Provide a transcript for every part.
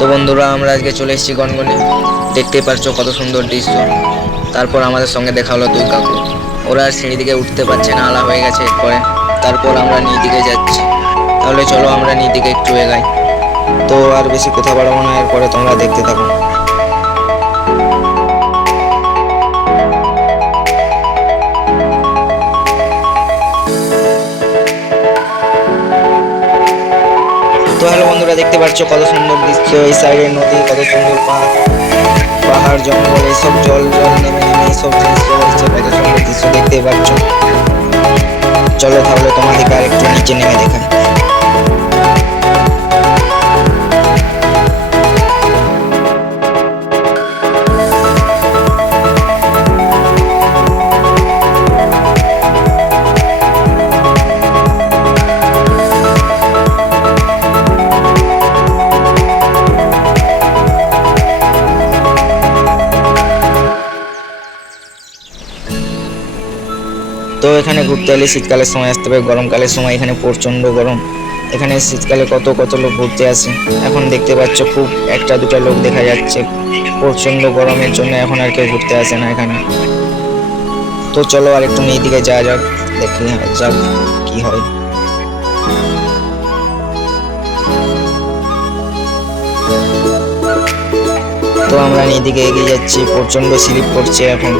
তো বন্ধুরা, আমরা আজকে চলে এসেছি গনগনে। দেখতেই পারছো কত সুন্দর দৃশ্য। তারপর আমাদের সঙ্গে দেখা হলো দুই কাকু। ওরা আর সিঁড়ি দিকে উঠতে পারছে না, আলা হয়ে গেছে এরপরে। তারপর আমরা নিচ দিকে যাচ্ছি। তাহলে চলো আমরা নিচ দিকে একটু এগাই। তো আর বেশি কথা বাড়াবো না, এরপরে তোমরা দেখতে থাকো। তো হ্যালো বন্ধুরা, দেখতে পাচ্ছ কত সুন্দর দৃশ্য। এই সাইডে নদী, কত সুন্দর পাহাড় জঙ্গল, এইসব জল জল নেমে নেমে এইসব দৃশ্য হচ্ছে, কত সুন্দর দৃশ্য দেখতেই পাচ্ছ। চলো তাহলে তোমাদেরকে আর একটু নিচে নেমে দেখাই। তো এখানে ঘুরতে এলে শীতকালের সময় আসতে হবে, গরমকালের সময় এখানে প্রচণ্ড গরম। এখানে শীতকালে কত কত লোক ঘুরতে আসে। এখন দেখতে পাচ্ছ খুব একটা দুটা লোক দেখা যাচ্ছে। প্রচণ্ড গরমের জন্য এখন আর কেউ ঘুরতে আসে না এখানে। তো চলো আর একটু নিচ দিকে যাওয়া যাক, দেখি যাক কি হয়। তো আমরা নিচ দিকে এগিয়ে যাচ্ছি, প্রচণ্ড স্লিপ করছে এখন।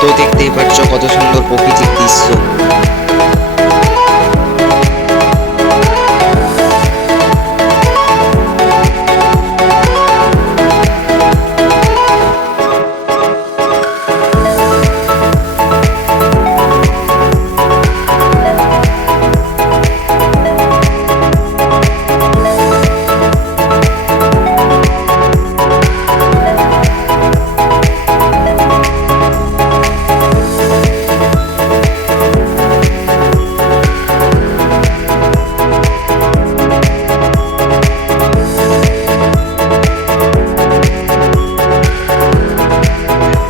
তো দেখতেই পাচ্ছ কত সুন্দর প্রকৃতির দৃশ্য।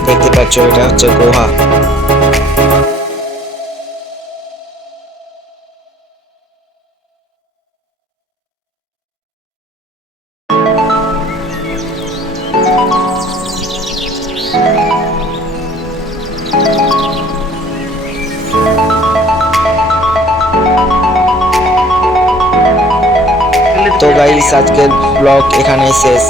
দেখতে পাচ্ছ এটা হচ্ছে গুহা। তো গাইস, আজকের ব্লগ এখানেই শেষ।